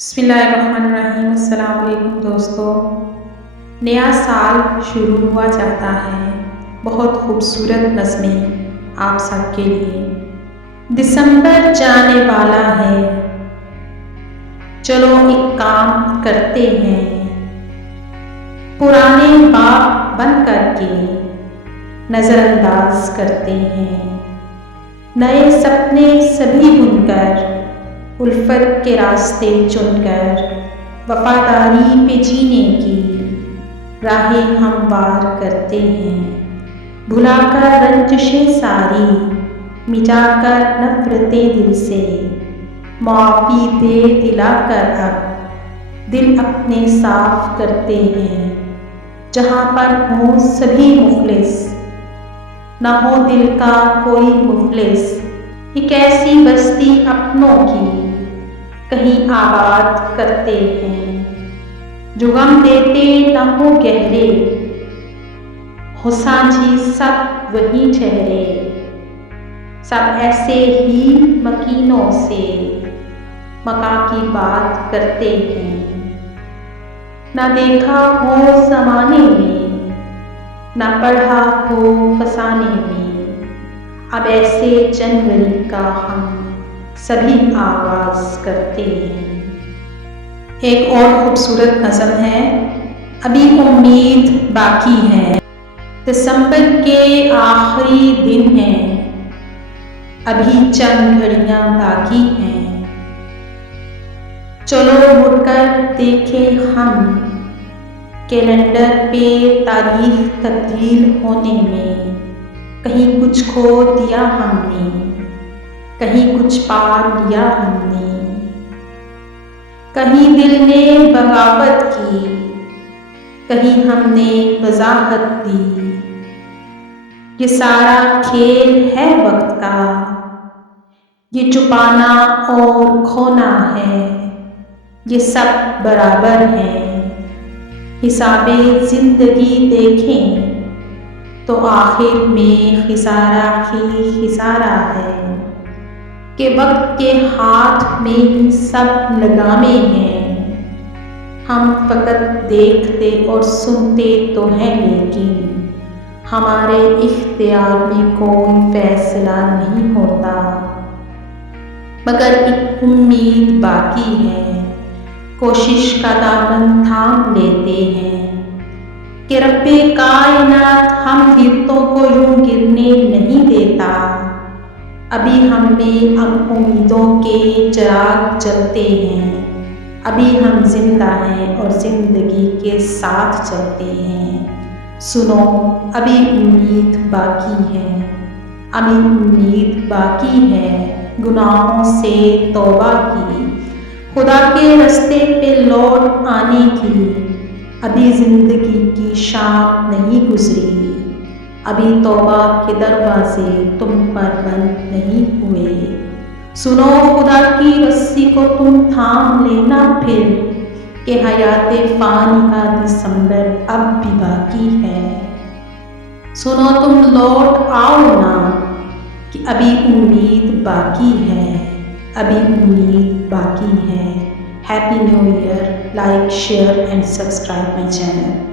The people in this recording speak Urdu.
بسم اللہ الرحمن الرحیم۔ السلام علیکم دوستو، نیا سال شروع ہوا جاتا ہے۔ بہت خوبصورت نظمیں آپ سب کے لیے۔ دسمبر جانے والا ہے، چلو ایک کام کرتے ہیں، پرانے باغ بند کر کے نظر انداز کرتے ہیں، نئے سپنے سبھی بن کر، الفت کے راستے چن کر، وفاداری پہ جینے کی راہیں ہموار کرتے ہیں، بھلا کر رنجشیں ساری، مٹا کر نفرتیں دل سے، معافی دے دلا کر اب دل اپنے صاف کرتے ہیں، جہاں پر ہوں سبھی مخلص، نہ ہو دل کا کوئی مفلس، ایک ایسی بستی اپنوں کی کہیں آباد کرتے ہیں، جو غم دیتے نہ ہو گہرے، ہو سانجھی سب وہی ٹھہرے، سب ایسے ہی مکینوں سے مکاں کی بات کرتے ہیں، نہ دیکھا ہو زمانے میں، نہ پڑھا ہو فسانے میں، اب ایسے جنوری کا ہم سبھی آغاز کرتے ہیں۔ ایک اور خوبصورت نظم ہے، ابھی امید باقی ہے۔ دسمبر کے آخری دن ہیں، ابھی چند گھڑیاں باقی ہیں، چلو مڑ کر دیکھیں ہم، کیلنڈر پہ تاریخ تبدیل ہونے میں، کہیں کچھ کھو دیا ہم نے، کہیں کچھ پا لیا ہم نے، کہیں دل نے بغاوت کی، کہیں ہم نے وضاحت دی، یہ سارا کھیل ہے وقت کا، یہ چھپانا اور کھونا ہے، یہ سب برابر ہے، حساب زندگی دیکھیں تو آخر میں خسارہ ہی خسارہ ہے، کہ وقت کے ہاتھ میں ہی سب لگامیں ہیں، ہم فقط دیکھتے اور سنتے تو ہیں لیکن ہمارے اختیار میں کوئی فیصلہ نہیں ہوتا، مگر ایک امید باقی ہے، کوشش کا دامن تھام لیتے ہیں، کہ رب کائنات ہم گرتوں کو یوں گرنے نہیں دیتا، ابھی ہم میں امیدوں کے چراغ جلتے ہیں، ابھی ہم زندہ ہیں اور زندگی کے ساتھ چلتے ہیں، سنو ابھی امید باقی ہے، ابھی امید باقی ہے، گناہوں سے توبہ کی، خدا کے رستے پہ لوٹ آنے کی، ابھی زندگی کی شام نہیں گزری، ابھی توبہ کے دروازے تم پر بند نہیں ہوئے، سنو خدا کی رسی کو تم تھام لینا پھر، کہ حیات فانی کا دسمبر اب بھی باقی ہے، سنو تم لوٹ آؤ نا، کہ ابھی امید باقی ہے، ابھی امید باقی ہے۔ Happy new year! Like, share and subscribe my channel.